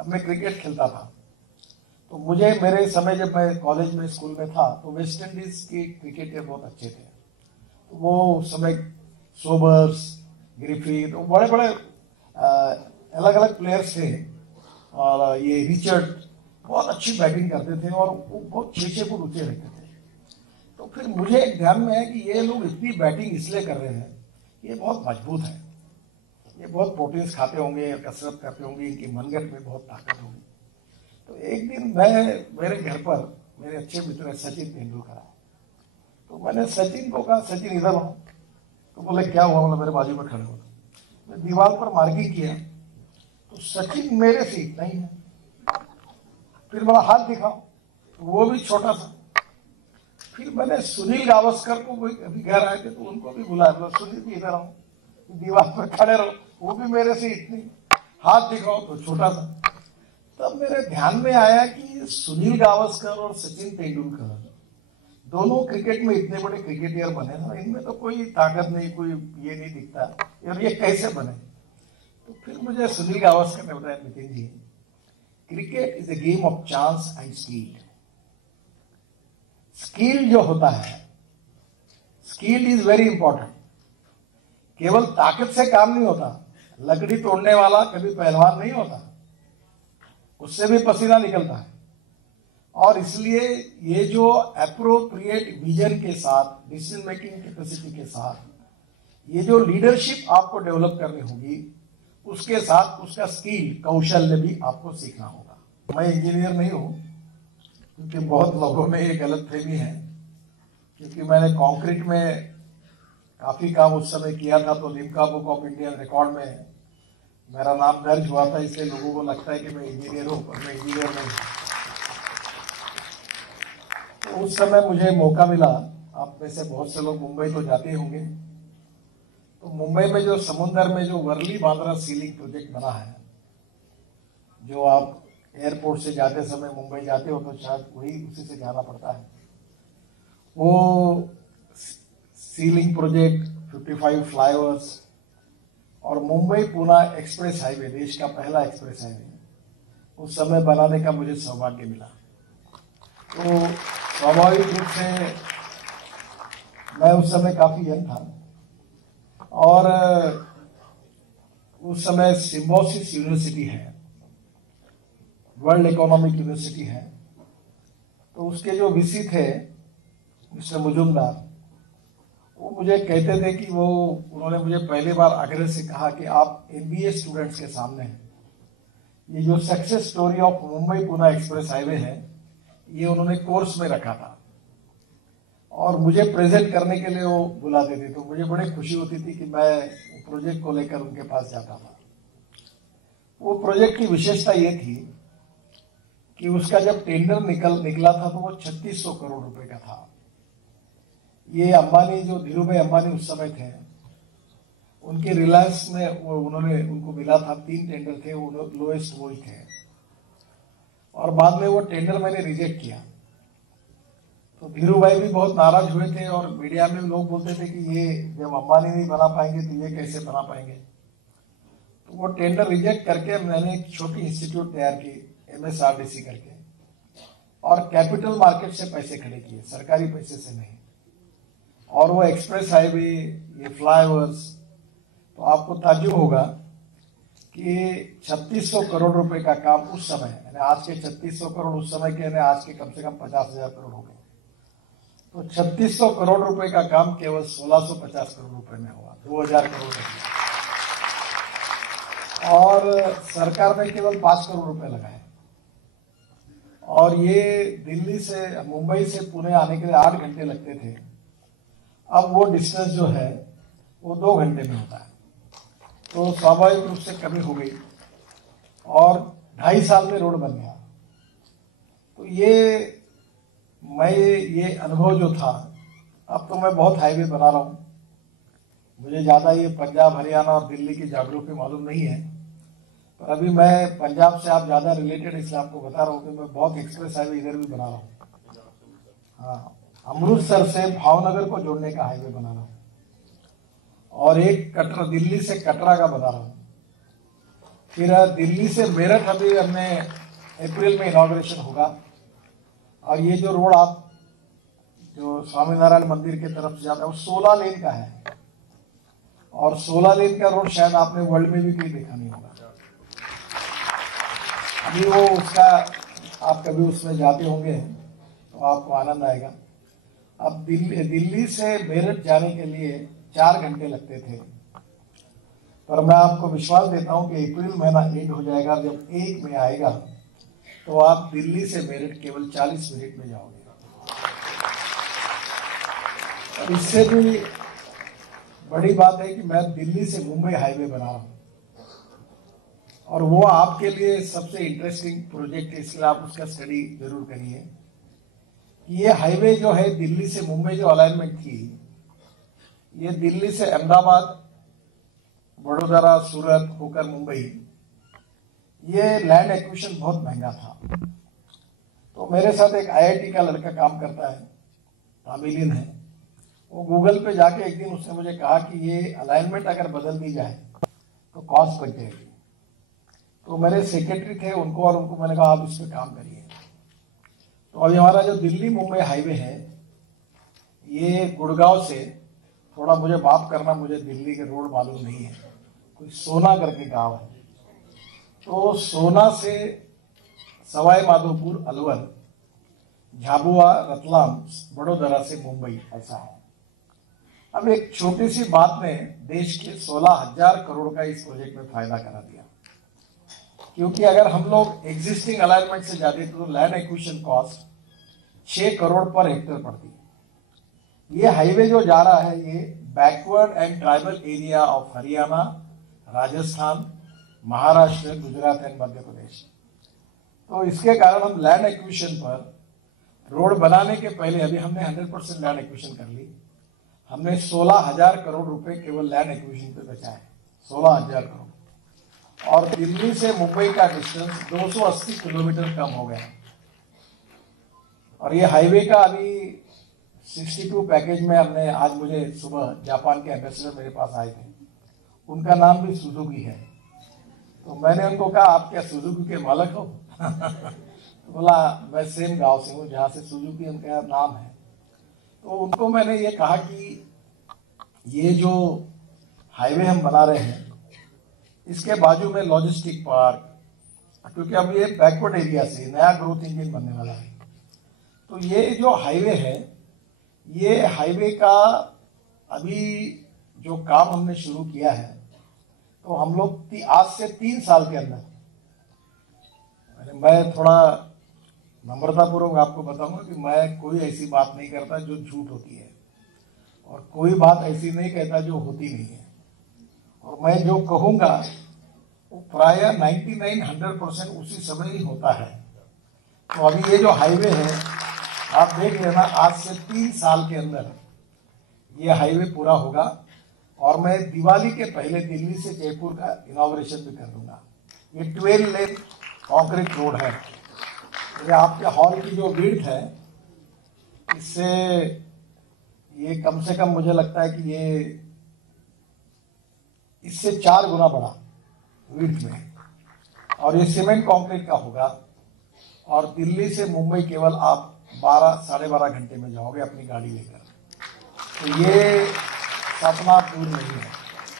तब मैं क्रिकेट खेलता था। तो मुझे मेरे समय जब मैं कॉलेज में स्कूल में था तो वेस्ट इंडीज के क्रिकेटर बहुत अच्छे थे। तो वो उस समय सोबर्स, ग्रिफिथ, तो बड़े बड़े अलग अलग प्लेयर्स थे। और ये रिचर्ड बहुत अच्छी बैटिंग करते थे और वो बहुत 6-6 फुट ऊंचे रहते थे। तो फिर मुझे एक ध्यान में है कि ये लोग इतनी बैटिंग इसलिए कर रहे हैं, ये बहुत मजबूत है, ये बहुत प्रोटीन्स खाते होंगे, कसरत करते होंगे, इनकी मनगट में बहुत ताकत होगी। तो एक दिन मेरे घर पर मेरे अच्छे मित्र सचिन तेंदुलकर आए। तो मैंने सचिन को कहा, सचिन इधर आओ। तो बोले क्या हुआ? बोला मेरे बाजू में खड़े हो। मैं दीवार पर मार्किंग किया तो सचिन मेरे से इतना ही है। फिर बोला हाथ दिखाओ, तो वो भी छोटा सा। फिर मैंने सुनील गावस्कर को अभी घर आए थे तो उनको भी बुलाया, बोला सुनील भी इधर आओ, दीवार पर खड़े रहो, वो भी मेरे से इतनी, हाथ दिखाओ तो छोटा सा। तब मेरे ध्यान में आया कि सुनील गावस्कर और सचिन तेंदुलकर दोनों क्रिकेट में इतने बड़े क्रिकेटर बने ना, इनमें तो कोई ताकत नहीं, कोई ये नहीं दिखता, और ये कैसे बने? तो फिर मुझे सुनील गावस्कर ने बताया, Nitin ji, cricket is a game of chance and skill. Skill जो होता है, स्किल इज वेरी इंपॉर्टेंट। केवल ताकत से काम नहीं होता। लकड़ी तोड़ने वाला कभी पहलवान नहीं होता, उससे भी पसीना निकलता है। और इसलिए ये जो एप्रोप्रिएट विजन के साथ, डिसीजन मेकिंग कैपेसिटी के साथ, ये जो लीडरशिप आपको डेवलप करनी होगी, उसके साथ उसका स्किल, कौशल्य भी आपको सीखना होगा। मैं इंजीनियर नहीं हूं, क्योंकि बहुत लोगों में ये गलतफहमी है, क्योंकि मैंने कंक्रीट में काफी काम उस समय किया था, तो Limca book of Indian record में मेरा नाम दर्ज हुआ था, इसलिए लोगों को लगता है कि मैं इंजीनियर हूं, पर मैं इंजीनियर नहीं हूं। तो उस समय मुझे मौका मिला, आप में से बहुत से लोग मुंबई तो जाते होंगे, तो मुंबई में जो समुद्र में जो वर्ली बांद्रा सीलिंग प्रोजेक्ट बना है, जो आप एयरपोर्ट से जाते समय मुंबई जाते हो तो शायद वही उसी से जाना पड़ता है, वो सीलिंग प्रोजेक्ट, 55 फ्लाईओवर्स और मुंबई पुणे एक्सप्रेस हाईवे, देश का पहला एक्सप्रेस हाईवे, उस समय बनाने का मुझे सौभाग्य मिला। तो स्वाभाविक रूप से मैं उस समय काफी यंग था, और उस समय सिम्बोसिस यूनिवर्सिटी है, वर्ल्ड इकोनॉमिक यूनिवर्सिटी है, तो उसके जो वीसी थे मिस्टर मुजुमदार, वो मुझे कहते थे कि उन्होंने मुझे पहली बार आग्रह से कहा कि आप एमबीए स्टूडेंट्स के सामने ये जो success story of Mumbai Pune express highway है, ये उन्होंने कोर्स में रखा था और मुझे प्रेजेंट करने के लिए वो बुलाते थे। तो मुझे बड़ी खुशी होती थी कि मैं प्रोजेक्ट को लेकर उनके पास जाता था। वो प्रोजेक्ट की विशेषता ये थी कि उसका जब टेंडर निकला था तो वो 3600 करोड़ रुपए का था। ये अंबानी, जो धीरू भाई अंबानी उस समय थे, उनके रिलायंस में उनको मिला था, 3 टेंडर थे, वो लोएस्ट वही थे, और बाद में वो टेंडर मैंने रिजेक्ट किया। तो धीरू भाई भी बहुत नाराज हुए थे और मीडिया में लोग बोलते थे कि ये जब अंबानी नहीं बना पाएंगे तो ये कैसे बना पाएंगे। तो वो टेंडर रिजेक्ट करके मैंने एक छोटी इंस्टीट्यूट तैयार की, MSRDC करके, और कैपिटल मार्केट से पैसे खड़े किए, सरकारी पैसे से नहीं। और वो एक्सप्रेस हाईवे, ये फ्लाईओवर्स, तो आपको ताज्जुब होगा कि 3600 करोड़ रुपए का काम उस समय, यानी आज के 3600 करोड़ उस समय के, यानी आज के कम से कम 50,000 करोड़ हो गए। तो 3600 करोड़ रुपए का काम केवल 1650 करोड़ रुपए में हुआ, 2000 करोड़ रुपए, और सरकार ने केवल 5 करोड़ रुपए लगाए। और ये दिल्ली से, मुंबई से पुणे आने के लिए 8 घंटे लगते थे, अब वो डिस्टेंस जो है वो 2 घंटे में होता है। तो स्वाभाविक रूप से कमी हो गई और 2.5 साल में रोड बन गया। तो ये अनुभव जो था, अब तो मैं बहुत हाईवे बना रहा हूँ, मुझे ज्यादा ये पंजाब, हरियाणा और दिल्ली की ज्योग्राफी मालूम नहीं है, पर अभी मैं पंजाब से आप ज्यादा रिलेटेड इसलिए आपको बता रहा हूँ कि मैं बहुत एक्सप्रेस हाईवे इधर भी बना रहा हूँ। हाँ, अमृतसर से भावनगर को जोड़ने का हाईवे बना रहा हूँ, और एक कटरा, दिल्ली से कटरा का बना रहा हूँ। फिर दिल्ली से मेरठ अभी हमने अप्रैल में इनॉग्रेशन होगा। और ये जो रोड आप जो स्वामीनारायण मंदिर के तरफ से जाता है वो 16 लेन का है, और 16 लेन का रोड शायद आपने वर्ल्ड में भी कहीं देखा नहीं होगा। अभी वो उसका आप कभी उसमें जाते होंगे तो आपको आनंद आएगा। अब दिल्ली से मेरठ जाने के लिए 4 घंटे लगते थे, पर मैं आपको विश्वास देता हूं कि अप्रैल महीना एंड हो जाएगा, जब 1 मई आएगा तो आप दिल्ली से मेरठ केवल 40 मिनट में जाओगे। और इससे भी बड़ी बात है कि मैं दिल्ली से मुंबई हाईवे बना रहा हूं, और वो आपके लिए सबसे इंटरेस्टिंग प्रोजेक्ट है, इसलिए आप उसका स्टडी जरूर करिए। ये हाईवे जो है दिल्ली से मुंबई जो अलाइनमेंट थी, ये दिल्ली से अहमदाबाद, वडोदरा, सूरत होकर मुंबई, ये लैंड एक्विजिशन बहुत महंगा था। तो मेरे साथ एक आईआईटी का लड़का काम करता है, तामिलिन है। वो गूगल पे जाके एक दिन उसने मुझे कहा कि ये अलाइनमेंट अगर बदल दी जाए तो कॉस्ट बढ़ जाएगी। तो मेरे सेक्रेटरी थे उनको, और उनको मैंने कहा आप इस पर काम करिए। तो अभी हमारा जो दिल्ली मुंबई हाईवे है, ये गुड़गांव से थोड़ा, मुझे माफ करना, मुझे दिल्ली के रोड मालूम नहीं है, कोई सोना करके गांव है, तो सोना से सवाई माधोपुर, अलवर, झाबुआ, रतलाम, वडोदरा से मुंबई, ऐसा है। अब एक छोटी सी बात ने देश के 16,000 करोड़ का इस प्रोजेक्ट में फायदा करा दिया, क्योंकि अगर हम लोग एग्जिस्टिंग अलाइनमेंट से जाते तो land acquisition cost 6 crore per hectare पड़ती। ये हाईवे जो जा रहा है ये backward and tribal area of Haryana, Rajasthan, Maharashtra, Gujarat and Madhya Pradesh. तो इसके कारण हम लैंड एक्विजिशन पर रोड बनाने के पहले, अभी हमने 100% लैंड एक्विजिशन कर ली, हमने 16,000 करोड़ रुपए केवल लैंड एक्विजिशन पे बचाए, 16,000 करोड़। और दिल्ली से मुंबई का डिस्टेंस 280 किलोमीटर कम हो गया। और ये हाईवे का अभी 62 पैकेज में हमने, आज मुझे सुबह जापान के एम्बेसडर मेरे पास आए थे, उनका नाम भी सुजुकी है। तो मैंने उनको कहा आप क्या सुजुकी के मालिक हो? तो बोला मैं सेम गांव से हूँ जहाँ से सुजुकी उनका नाम है। तो उनको मैंने ये कहा कि ये जो हाईवे हम बना रहे हैं, इसके बाजू में लॉजिस्टिक पार्क, क्योंकि अब ये बैकवर्ड एरिया से नया ग्रोथ इंजन बनने वाला है। तो ये जो हाईवे है, ये हाईवे का अभी जो काम हमने शुरू किया है, तो हम लोग आज से 3 साल के अंदर, मैं थोड़ा नम्रतापूर्वक आपको बताऊंगा कि मैं कोई ऐसी बात नहीं करता जो झूठ होती है, और कोई बात ऐसी नहीं कहता जो होती नहीं है। और मैं जो कहूंगा वो प्राय 99-100% उसी समय ही होता है। तो अभी ये जो हाईवे है, आप देख लेना, आज से 3 साल के अंदर ये हाईवे पूरा होगा, और मैं दिवाली के पहले दिल्ली से जयपुर का इनॉग्रेशन भी कर दूंगा। ये 12 लेन कॉन्क्रीट रोड है। ये आपके हॉल की जो विड्थ है, इससे ये कम से कम मुझे लगता है कि ये इससे 4 गुना बड़ा विड्थ में, और ये सीमेंट कंक्रीट का होगा। और दिल्ली से मुंबई केवल आप 12-12.5 घंटे में जाओगे अपनी गाड़ी लेकर। तो ये सपना पूर्ण नहीं है।